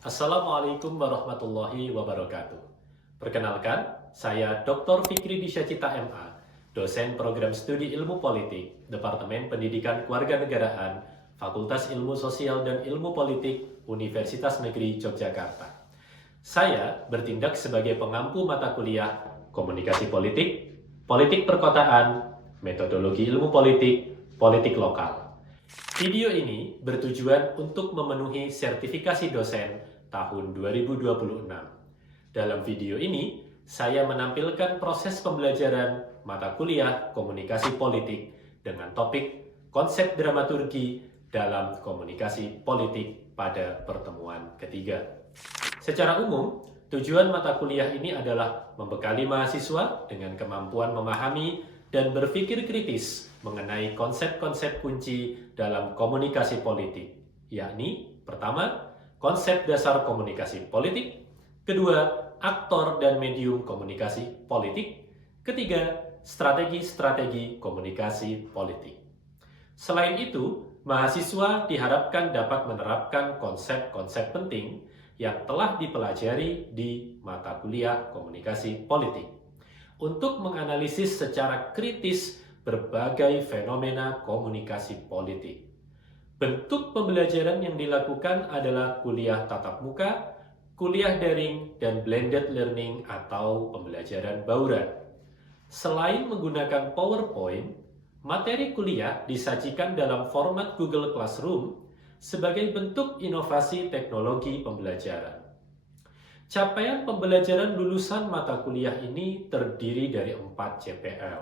Assalamualaikum warahmatullahi wabarakatuh. Perkenalkan, saya Dr. Fikri Disyacita MA, dosen program studi ilmu politik, Departemen Pendidikan Kewarganegaraan, Fakultas Ilmu Sosial dan Ilmu Politik, Universitas Negeri Yogyakarta. Saya bertindak sebagai pengampu mata kuliah Komunikasi Politik, Politik Perkotaan, Metodologi Ilmu Politik, Politik Lokal. Video ini bertujuan untuk memenuhi sertifikasi dosen tahun 2026. Dalam video ini, saya menampilkan proses pembelajaran mata kuliah Komunikasi Politik dengan topik konsep dramaturgi dalam komunikasi politik pada pertemuan ketiga. Secara umum, tujuan mata kuliah ini adalah membekali mahasiswa dengan kemampuan memahami dan berpikir kritis mengenai konsep-konsep kunci dalam komunikasi politik, yakni pertama, konsep dasar komunikasi politik, kedua, aktor dan medium komunikasi politik, ketiga, strategi-strategi komunikasi politik. Selain itu, mahasiswa diharapkan dapat menerapkan konsep-konsep penting yang telah dipelajari di mata kuliah komunikasi politik untuk menganalisis secara kritis berbagai fenomena komunikasi politik. Bentuk pembelajaran yang dilakukan adalah kuliah tatap muka, kuliah daring, dan blended learning atau pembelajaran bauran. Selain menggunakan PowerPoint, materi kuliah disajikan dalam format Google Classroom sebagai bentuk inovasi teknologi pembelajaran. Capaian pembelajaran lulusan mata kuliah ini terdiri dari 4 CPL.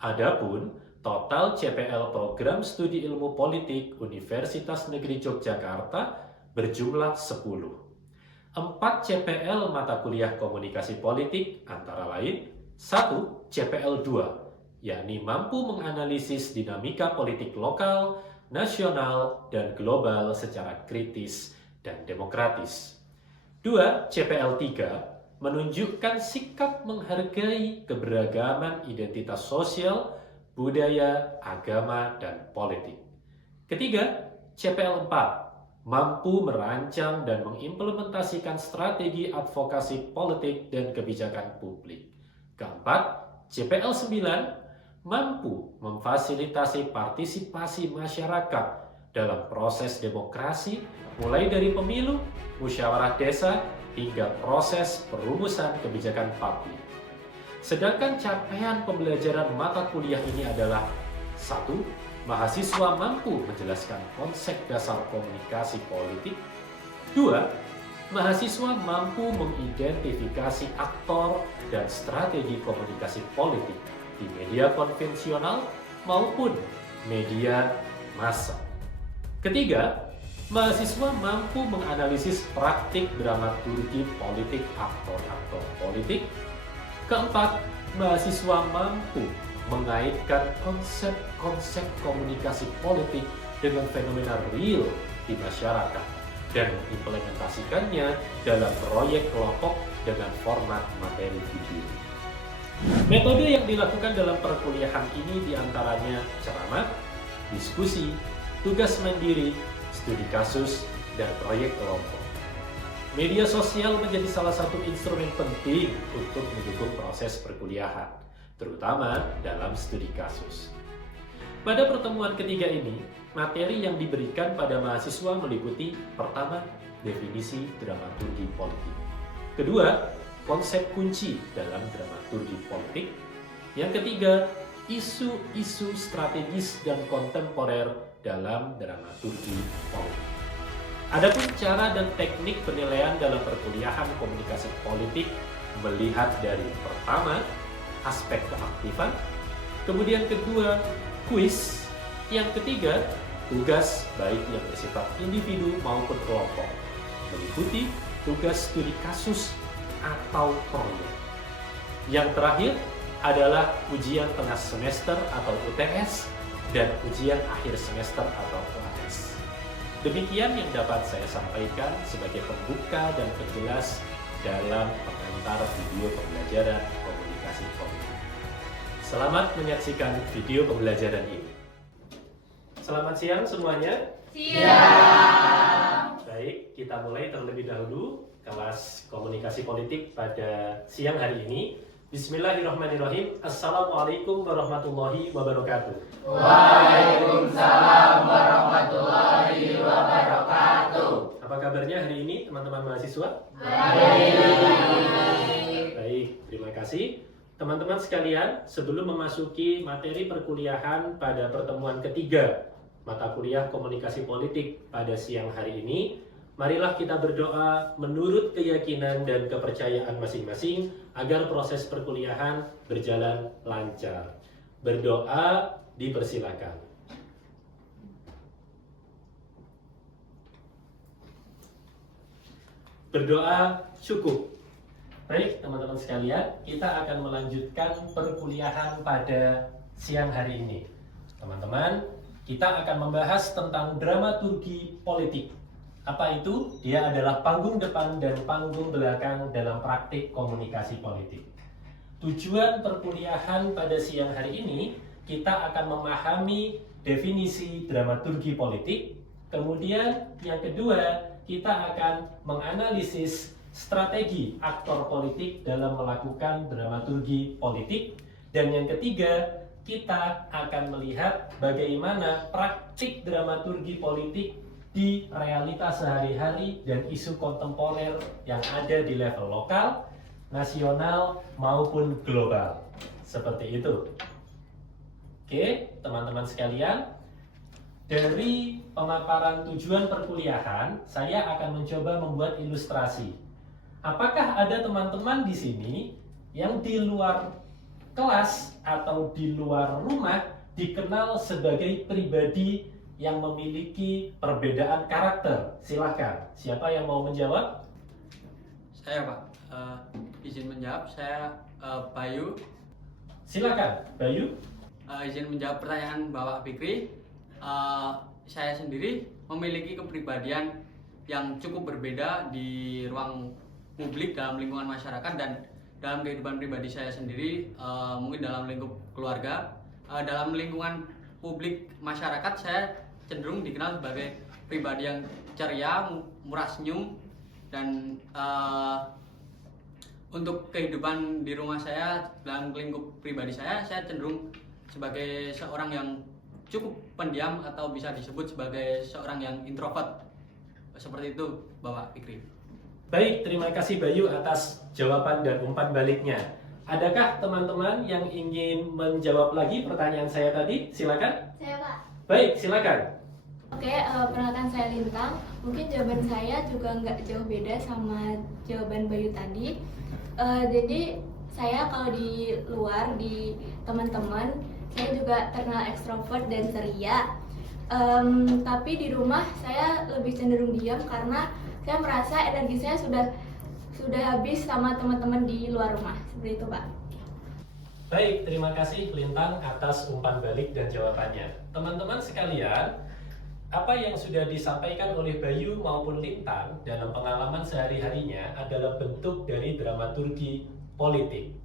Adapun total CPL Program Studi Ilmu Politik Universitas Negeri Yogyakarta berjumlah 10. 4 CPL mata kuliah komunikasi politik antara lain 1. CPL 2, yakni mampu menganalisis dinamika politik lokal, nasional, dan global secara kritis dan demokratis. 2. CPL 3, menunjukkan sikap menghargai keberagaman identitas sosial, budaya, agama, dan politik. Ketiga, CPL 4, mampu merancang dan mengimplementasikan strategi advokasi politik dan kebijakan publik. Keempat, CPL 9, mampu memfasilitasi partisipasi masyarakat dalam proses demokrasi, mulai dari pemilu, musyawarah desa, hingga proses perumusan kebijakan publik. Sedangkan capaian pembelajaran mata kuliah ini adalah 1. Mahasiswa mampu menjelaskan konsep dasar komunikasi politik. 2. Mahasiswa mampu mengidentifikasi aktor dan strategi komunikasi politik di media konvensional maupun media massa. Ketiga, mahasiswa mampu menganalisis praktik dramaturgi politik aktor-aktor politik. Keempat, mahasiswa mampu mengaitkan konsep-konsep komunikasi politik dengan fenomena real di masyarakat dan mengimplementasikannya dalam proyek kelompok dengan format materi video. Metode yang dilakukan dalam perkuliahan ini diantaranya ceramah, diskusi, tugas mandiri, studi kasus, dan proyek kelompok. Media sosial menjadi salah satu instrumen penting untuk mendukung proses perkuliahan, terutama dalam studi kasus. Pada pertemuan ketiga ini, materi yang diberikan pada mahasiswa meliputi pertama, definisi dramaturgi politik. Kedua, konsep kunci dalam dramaturgi politik. Yang ketiga, isu-isu strategis dan kontemporer dalam dramaturgi politik. Adapun cara dan teknik penilaian dalam perkuliahan komunikasi politik melihat dari pertama, aspek keaktifan, kemudian kedua, kuis, yang ketiga, tugas baik yang bersifat individu maupun kelompok, meliputi tugas studi kasus atau proyek. Yang terakhir adalah ujian tengah semester atau UTS dan ujian akhir semester atau UAS. Demikian yang dapat saya sampaikan sebagai pembuka dan penjelas dalam pengantar video pembelajaran komunikasi politik. Selamat menyaksikan video pembelajaran ini. Selamat siang semuanya. Siang. Baik. Baik, kita mulai terlebih dahulu kelas komunikasi politik pada siang hari ini. Bismillahirrahmanirrahim. Assalamualaikum warahmatullahi wabarakatuh. Waalaikumsalam warahmatullahi wabarakatuh. Apa kabarnya hari ini teman-teman mahasiswa? Baik, terima kasih. Teman-teman sekalian, sebelum memasuki materi perkuliahan pada pertemuan ketiga mata kuliah komunikasi politik pada siang hari ini, marilah kita berdoa menurut keyakinan dan kepercayaan masing-masing agar proses perkuliahan berjalan lancar. Berdoa dipersilakan. Berdoa cukup. Baik, teman-teman sekalian, kita akan melanjutkan perkuliahan pada siang hari ini. Teman-teman, kita akan membahas tentang dramaturgi politik. Apa itu? Dia adalah panggung depan dan panggung belakang dalam praktik komunikasi politik. Tujuan perkuliahan pada siang hari ini, kita akan memahami definisi dramaturgi politik. Kemudian yang kedua, kita akan menganalisis strategi aktor politik dalam melakukan dramaturgi politik. Dan yang ketiga, kita akan melihat bagaimana praktik dramaturgi politik di realitas sehari-hari dan isu kontemporer yang ada di level lokal, nasional, maupun global. Seperti itu. Oke, teman-teman sekalian, dari pemaparan tujuan perkuliahan, saya akan mencoba membuat ilustrasi. Apakah ada teman-teman di sini yang di luar kelas atau di luar rumah dikenal sebagai pribadi yang memiliki perbedaan karakter? Silahkan, siapa yang mau menjawab? Saya Pak, izin menjawab, saya Bayu. Silakan, Bayu. Izin menjawab pertanyaan Bapak Fikri. Saya sendiri memiliki kepribadian yang cukup berbeda di ruang publik dalam lingkungan masyarakat dan dalam kehidupan pribadi saya sendiri, mungkin dalam lingkup keluarga. Dalam lingkungan publik masyarakat saya cenderung dikenal sebagai pribadi yang ceria, murah senyum, dan untuk kehidupan di rumah saya, dalam lingkup pribadi saya cenderung sebagai seorang yang cukup pendiam atau bisa disebut sebagai seorang yang introvert. Seperti itu, Bapak Fikri. Baik, terima kasih Bayu atas jawaban dan umpan baliknya. Adakah teman-teman yang ingin menjawab lagi pertanyaan saya tadi? Silakan. Saya Pak. Baik, silakan. Oke, perkenalkan saya Lintang. Mungkin jawaban saya juga nggak jauh beda sama jawaban Bayu tadi. Jadi saya kalau di luar, di teman-teman, saya juga terkenal ekstrovert dan ceria. Tapi di rumah saya lebih cenderung diam karena saya merasa energi saya sudah habis sama teman-teman di luar rumah. Seperti itu, Pak. Baik, terima kasih Lintang atas umpan balik dan jawabannya. Teman-teman sekalian, apa yang sudah disampaikan oleh Bayu maupun Lintang dalam pengalaman sehari-harinya adalah bentuk dari dramaturgi politik.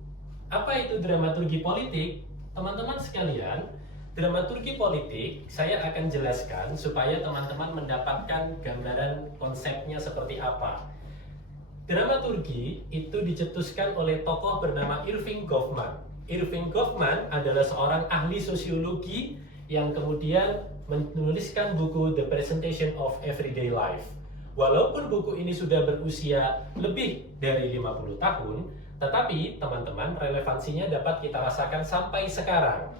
Apa itu dramaturgi politik? Teman-teman sekalian, dramaturgi politik saya akan jelaskan supaya teman-teman mendapatkan gambaran konsepnya seperti apa. Dramaturgi itu dicetuskan oleh tokoh bernama Irving Goffman. Irving Goffman adalah seorang ahli sosiologi yang kemudian menuliskan buku The Presentation of Everyday Life. Walaupun buku ini sudah berusia lebih dari 50 tahun, tetapi teman-teman relevansinya dapat kita rasakan sampai sekarang.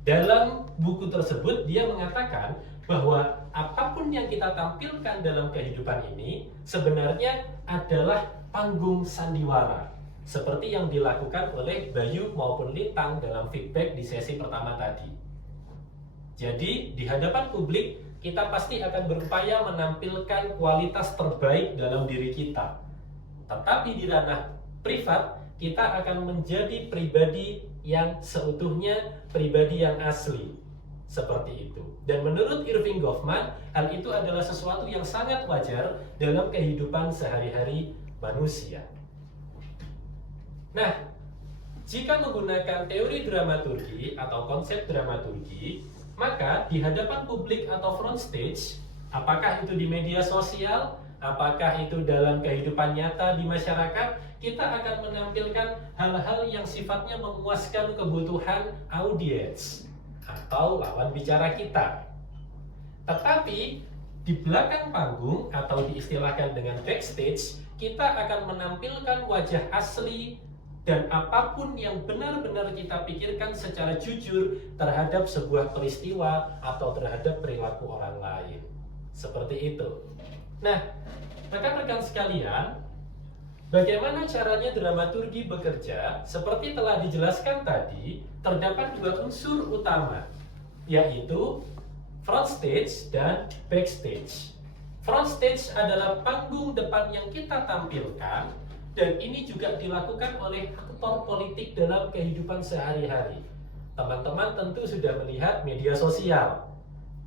Dalam buku tersebut dia mengatakan bahwa apapun yang kita tampilkan dalam kehidupan ini sebenarnya adalah panggung sandiwara, seperti yang dilakukan oleh Bayu maupun Lintang dalam feedback di sesi pertama tadi. Jadi di hadapan publik kita pasti akan berupaya menampilkan kualitas terbaik dalam diri kita. Tetapi di ranah privat kita akan menjadi pribadi yang seutuhnya, pribadi yang asli. Seperti itu. Dan menurut Irving Goffman, hal itu adalah sesuatu yang sangat wajar dalam kehidupan sehari-hari manusia. Nah, jika menggunakan teori dramaturgi atau konsep dramaturgi, maka di hadapan publik atau front stage, Apakah itu di media sosial, apakah itu dalam kehidupan nyata di masyarakat, kita akan menampilkan hal-hal yang sifatnya memuaskan kebutuhan audiens atau lawan bicara kita. Tetapi di belakang panggung atau diistilahkan dengan backstage, kita akan menampilkan wajah asli dan apapun yang benar-benar kita pikirkan secara jujur terhadap sebuah peristiwa atau terhadap perilaku orang lain. Seperti itu. Nah, rekan-rekan sekalian, bagaimana caranya dramaturgi bekerja? Seperti telah dijelaskan tadi, terdapat dua unsur utama, yaitu front stage dan backstage. Front stage adalah panggung depan yang kita tampilkan, dan ini juga dilakukan oleh aktor politik dalam kehidupan sehari-hari. Teman-teman tentu sudah melihat media sosial.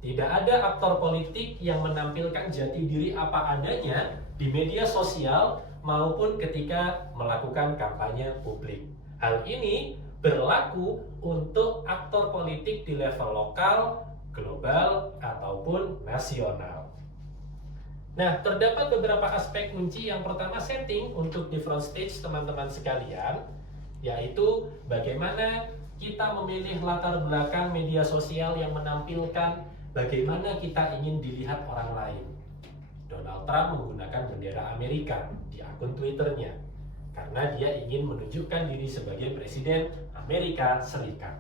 Tidak ada aktor politik yang menampilkan jati diri apa adanya di media sosial maupun ketika melakukan kampanye publik. Hal ini berlaku untuk aktor politik di level lokal, global, ataupun nasional. Nah, terdapat beberapa aspek kunci. Yang pertama, setting untuk di front stage teman-teman sekalian, yaitu bagaimana kita memilih latar belakang media sosial yang menampilkan bagaimana kita ingin dilihat orang lain. Donald Trump menggunakan bendera Amerika di akun Twitternya karena dia ingin menunjukkan diri sebagai Presiden Amerika Serikat.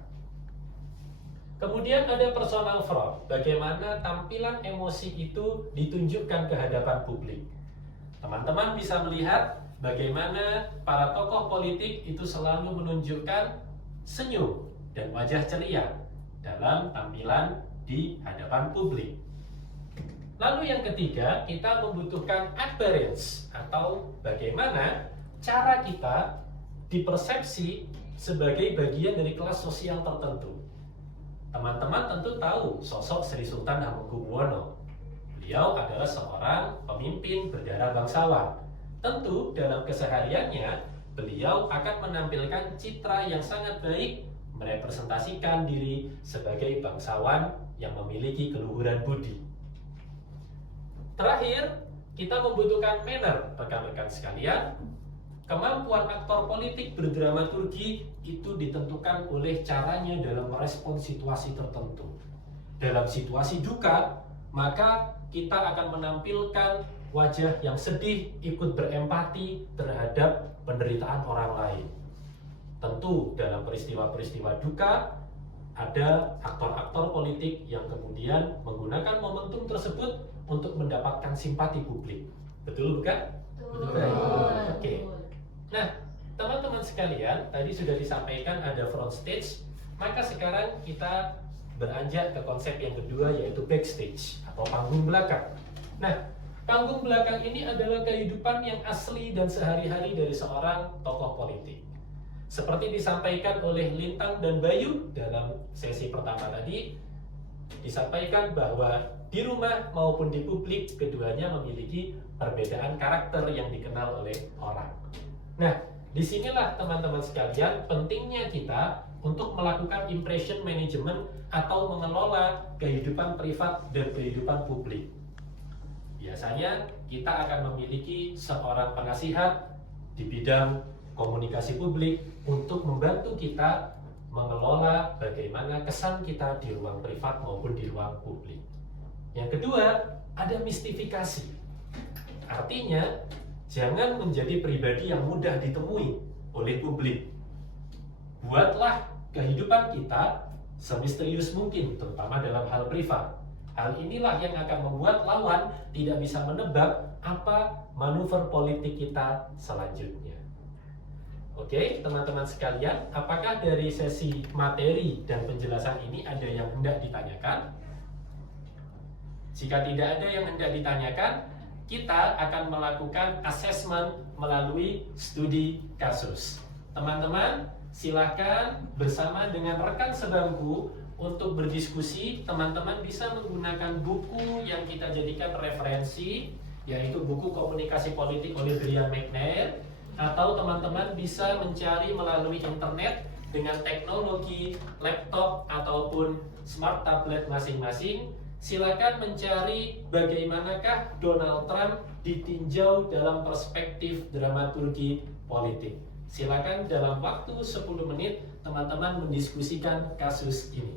Kemudian ada personal front, bagaimana tampilan emosi itu ditunjukkan ke hadapan publik. Teman-teman bisa melihat bagaimana para tokoh politik itu selalu menunjukkan senyum dan wajah ceria dalam tampilan di hadapan publik. Lalu yang ketiga, kita membutuhkan appearance atau bagaimana cara kita dipersepsi sebagai bagian dari kelas sosial tertentu. Teman-teman tentu tahu sosok Sri Sultan Hamengkubuwono. Beliau adalah seorang pemimpin berdarah bangsawan. Tentu dalam kesehariannya beliau akan menampilkan citra yang sangat baik, merepresentasikan diri sebagai bangsawan yang memiliki keluhuran budi. Terakhir, kita membutuhkan manner, rekan-rekan sekalian. Kemampuan aktor politik berdramaturgi itu ditentukan oleh caranya dalam merespon situasi tertentu. Dalam situasi duka, maka kita akan menampilkan wajah yang sedih, ikut berempati terhadap penderitaan orang lain. Tentu dalam peristiwa-peristiwa duka, ada aktor-aktor politik yang kemudian menggunakan momentum tersebut untuk mendapatkan simpati publik. Betul bukan? Betul. Oke. Nah, teman-teman sekalian, tadi sudah disampaikan ada front stage, maka sekarang kita beranjak ke konsep yang kedua, yaitu backstage atau panggung belakang. Nah, panggung belakang ini adalah kehidupan yang asli dan sehari-hari dari seorang tokoh politik. Seperti disampaikan oleh Lintang dan Bayu dalam sesi pertama tadi, disampaikan bahwa di rumah maupun di publik keduanya memiliki perbedaan karakter yang dikenal oleh orang. Nah, disinilah teman-teman sekalian pentingnya kita untuk melakukan impression management atau mengelola kehidupan privat dan kehidupan publik. Biasanya kita akan memiliki seorang penasihat di bidang komunikasi publik untuk membantu kita mengelola bagaimana kesan kita di ruang privat maupun di ruang publik. Yang kedua, ada mistifikasi. Artinya, jangan menjadi pribadi yang mudah ditemui oleh publik. Buatlah kehidupan kita semisterius mungkin, terutama dalam hal privat. Hal inilah yang akan membuat lawan tidak bisa menebak apa manuver politik kita selanjutnya. Oke, teman-teman sekalian, apakah dari sesi materi dan penjelasan ini ada yang hendak ditanyakan? Jika tidak ada yang hendak ditanyakan, kita akan melakukan assessment melalui studi kasus. Teman-teman, silakan bersama dengan rekan sebangku untuk berdiskusi. Teman-teman bisa menggunakan buku yang kita jadikan referensi, yaitu buku Komunikasi Politik oleh Brian McNair, atau teman-teman bisa mencari melalui internet dengan teknologi laptop ataupun smart tablet masing-masing. silakan mencari bagaimanakah Donald Trump ditinjau dalam perspektif dramaturgi politik. Silakan dalam waktu 10 menit teman-teman mendiskusikan kasus ini.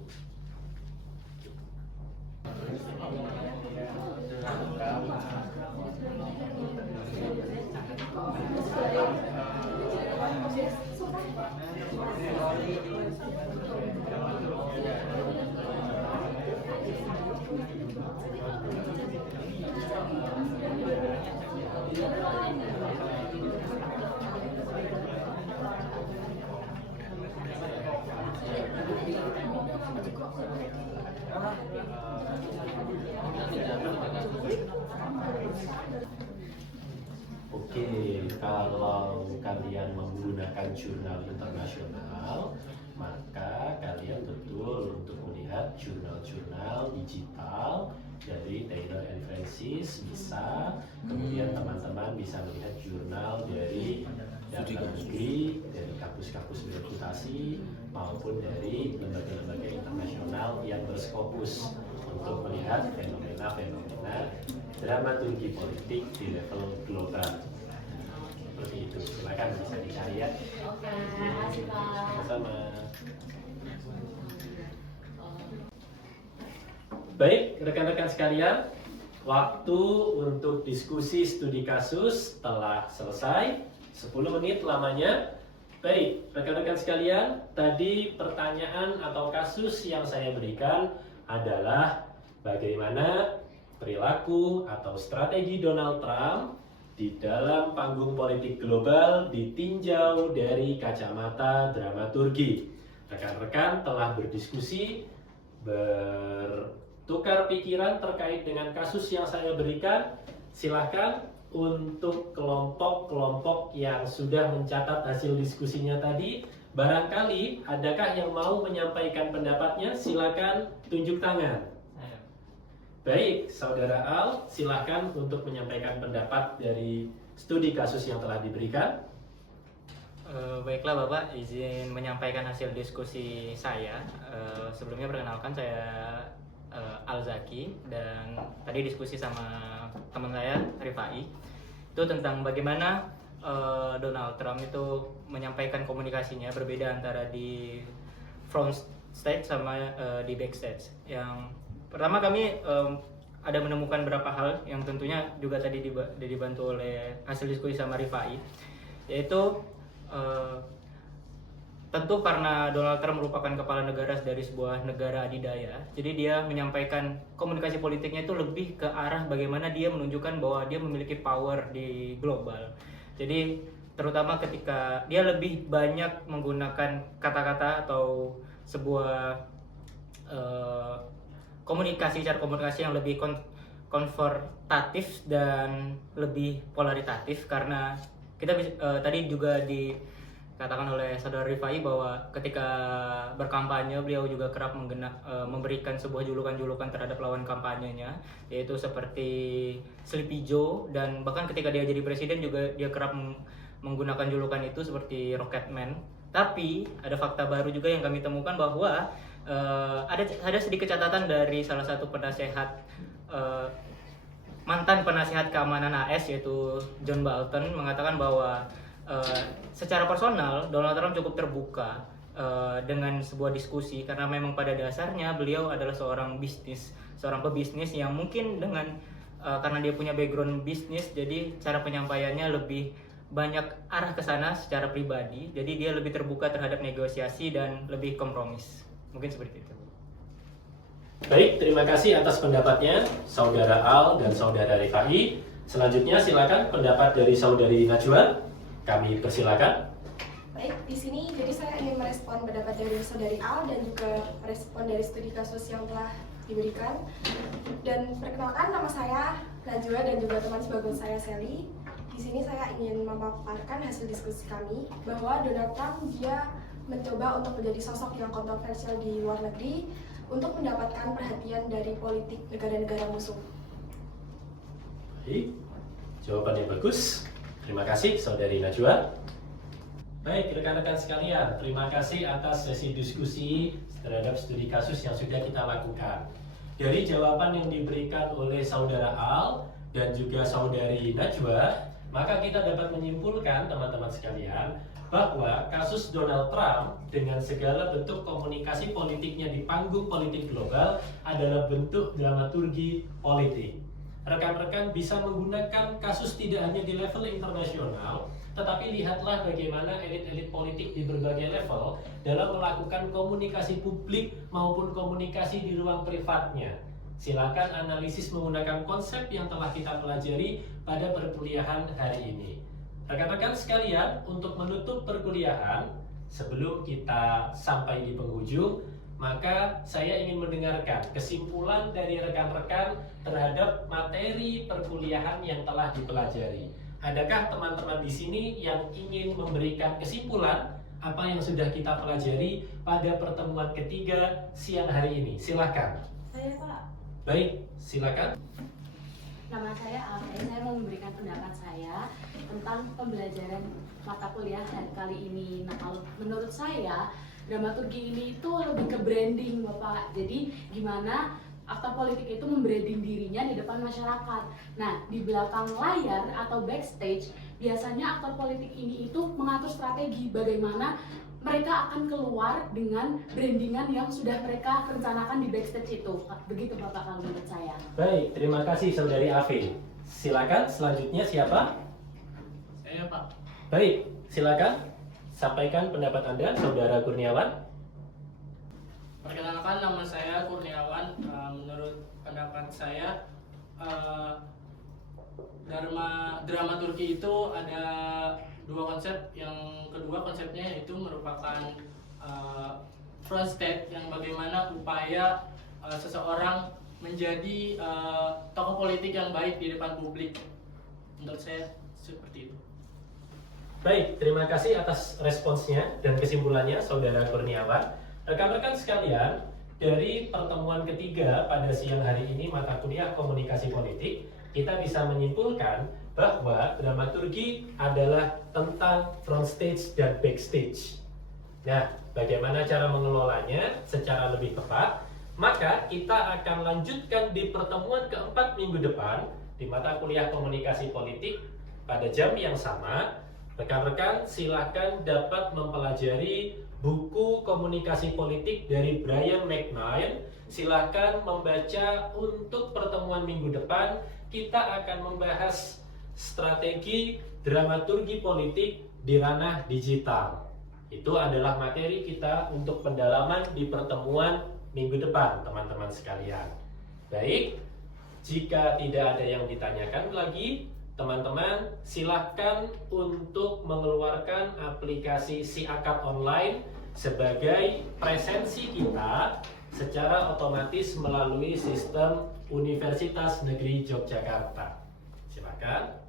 Oke, kalau kalian menggunakan jurnal internasional, maka kalian betul untuk melihat jurnal-jurnal digital dari Taylor and Francis bisa. Kemudian teman-teman bisa melihat jurnal dari dalam negeri, dari kampus-kampus bereputasi maupun dari lembaga-lembaga internasional yang berskopus untuk melihat fenomena-fenomena dramaturgi politik di level global. Seperti itu, silakan bisa dicari ya. Oke, terima kasih Pak. Sama. Baik, rekan-rekan sekalian, waktu untuk diskusi studi kasus telah selesai. 10 menit lamanya. Baik, rekan-rekan sekalian, tadi pertanyaan atau kasus yang saya berikan adalah bagaimana perilaku atau strategi Donald Trump di dalam panggung politik global ditinjau dari kacamata dramaturgi. Rekan-rekan telah berdiskusi, bertukar pikiran terkait dengan kasus yang saya berikan. Silahkan untuk kelompok-kelompok yang sudah mencatat hasil diskusinya tadi, barangkali adakah yang mau menyampaikan pendapatnya? Silakan tunjuk tangan. Baik, Saudara Al, silakan untuk menyampaikan pendapat dari studi kasus yang telah diberikan. Baiklah Bapak, izin menyampaikan hasil diskusi saya. Sebelumnya perkenalkan saya Al-Zaki, dan tadi diskusi sama teman saya Rifai itu tentang bagaimana Donald Trump itu menyampaikan komunikasinya berbeda antara di front stage sama di backstage. Yang pertama kami ada menemukan beberapa hal yang tentunya juga tadi dibantu oleh hasil diskusi sama Rifai, yaitu tentu karena Donald Trump merupakan kepala negara dari sebuah negara adidaya, jadi dia menyampaikan komunikasi politiknya itu lebih ke arah bagaimana dia menunjukkan bahwa dia memiliki power di global. Jadi terutama ketika dia lebih banyak menggunakan kata-kata atau sebuah cara komunikasi yang lebih konfrontatif dan lebih polaritatif, karena kita tadi juga dikatakan oleh saudara Rifai bahwa ketika berkampanye beliau juga kerap memberikan sebuah julukan-julukan terhadap lawan kampanyenya, yaitu seperti Sleepy Joe, dan bahkan ketika dia jadi presiden juga dia kerap menggunakan julukan itu seperti Rocketman. Tapi ada fakta baru juga yang kami temukan bahwa ada sedikit catatan dari salah satu penasehat mantan penasehat keamanan AS, yaitu John Bolton, mengatakan bahwa secara personal Donald Trump cukup terbuka dengan sebuah diskusi, karena memang pada dasarnya beliau adalah seorang pebisnis yang mungkin dengan karena dia punya background bisnis, jadi cara penyampaiannya lebih banyak arah ke sana secara pribadi, jadi dia lebih terbuka terhadap negosiasi dan lebih kompromis. Mungkin seperti itu. Baik, terima kasih atas pendapatnya Saudara Al dan Saudara Rifai. Selanjutnya silakan pendapat dari Saudari Najwa. Kami persilakan. Baik, di sini jadi saya ingin merespon pendapat dari Saudari Al dan juga merespon dari studi kasus yang telah diberikan. Dan perkenalkan, nama saya Najwa dan juga teman sebagus saya Sally. Di sini saya ingin memaparkan hasil diskusi kami bahwa Donald Trump dia mencoba untuk menjadi sosok yang kontroversial di luar negeri untuk mendapatkan perhatian dari politik negara-negara musuh. Baik, jawaban yang bagus. Terima kasih Saudari Najwa. Baik, rekan-rekan sekalian, terima kasih atas sesi diskusi terhadap studi kasus yang sudah kita lakukan. dari jawaban yang diberikan oleh saudara Al dan juga saudari Najwa, maka kita dapat menyimpulkan teman-teman sekalian bahwa kasus Donald Trump dengan segala bentuk komunikasi politiknya di panggung politik global adalah bentuk dramaturgi politik. Rekan-rekan bisa menggunakan kasus tidak hanya di level internasional, tetapi lihatlah bagaimana elit-elit politik di berbagai level dalam melakukan komunikasi publik maupun komunikasi di ruang privatnya. Silakan analisis menggunakan konsep yang telah kita pelajari pada perkuliahan hari ini. Rekan-rekan sekalian, untuk menutup perkuliahan, sebelum kita sampai di penghujung, maka saya ingin mendengarkan kesimpulan dari rekan-rekan terhadap materi perkuliahan yang telah dipelajari. Adakah teman-teman di sini yang ingin memberikan kesimpulan apa yang sudah kita pelajari pada pertemuan ketiga siang hari ini? Silahkan. Saya Pak. Baik, silakan. Nama saya Alfred, saya mau memberikan pendapat saya tentang pembelajaran mata kuliah hari kali ini. Nah, kalau menurut saya, dramaturgi ini itu lebih ke branding, Bapak. Jadi, gimana aktor politik itu membranding dirinya di depan masyarakat. Nah, di belakang layar atau backstage, biasanya aktor politik ini itu mengatur strategi bagaimana mereka akan keluar dengan brandingan yang sudah mereka rencanakan di backstage itu. Begitu Bapak kalau menurut saya. Baik, terima kasih Saudari Afi. Silakan, selanjutnya siapa? Saya Pak. Baik, silakan sampaikan pendapat Anda, Saudara Kurniawan. Perkenalkan, nama saya Kurniawan. Menurut pendapat saya, dramaturgi itu ada dua konsep. Yang kedua konsepnya yaitu merupakan front stage, yang bagaimana upaya seseorang menjadi tokoh politik yang baik di depan publik. Menurut saya seperti itu. Baik, terima kasih atas responsnya dan kesimpulannya Saudara Kurniawan. Rekan-rekan sekalian, dari pertemuan ketiga pada siang hari ini mata kuliah komunikasi politik, kita bisa menyimpulkan bahwa dramaturgi adalah tentang front stage dan backstage. Nah, bagaimana cara mengelolanya secara lebih tepat? Maka kita akan lanjutkan di pertemuan keempat minggu depan di mata kuliah komunikasi politik pada jam yang sama. Rekan-rekan silakan dapat mempelajari buku komunikasi politik dari Brian McKnight. Silakan membaca. Untuk pertemuan minggu depan kita akan membahas strategi dramaturgi politik di ranah digital. Itu adalah materi kita untuk pendalaman di pertemuan minggu depan, teman-teman sekalian. Baik, jika tidak ada yang ditanyakan lagi, teman-teman silahkan untuk mengeluarkan aplikasi Siakap Online sebagai presensi kita secara otomatis melalui sistem Universitas Negeri Yogyakarta. Silakan.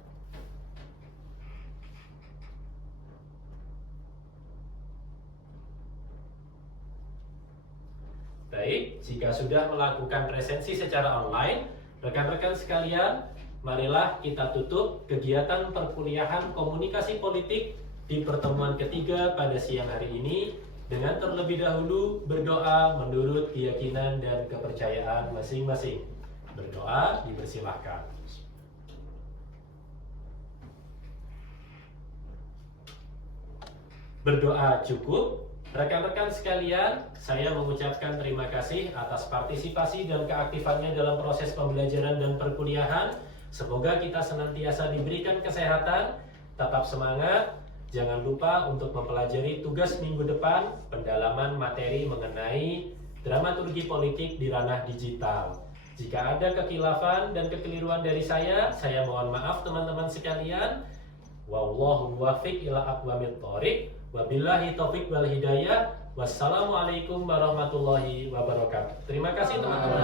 Baik, jika sudah melakukan presensi secara online, rekan-rekan sekalian, marilah kita tutup kegiatan perkuliahan komunikasi politik di pertemuan ketiga pada siang hari ini dengan terlebih dahulu berdoa menurut keyakinan dan kepercayaan masing-masing. Berdoa dipersilahkan. Berdoa cukup. Rekan-rekan sekalian, saya mengucapkan terima kasih atas partisipasi dan keaktifannya dalam proses pembelajaran dan perkuliahan. Semoga kita senantiasa diberikan kesehatan, tetap semangat. Jangan lupa untuk mempelajari tugas minggu depan, pendalaman materi mengenai dramaturgi politik di ranah digital. Jika ada kekilafan dan kekeliruan dari saya mohon maaf teman-teman sekalian. Wallahu muwaffiq ila aqwamit thoriq. Wabillahi taufiq wal hidayah. Wassalamualaikum warahmatullahi wabarakatuh. Terima kasih teman-teman.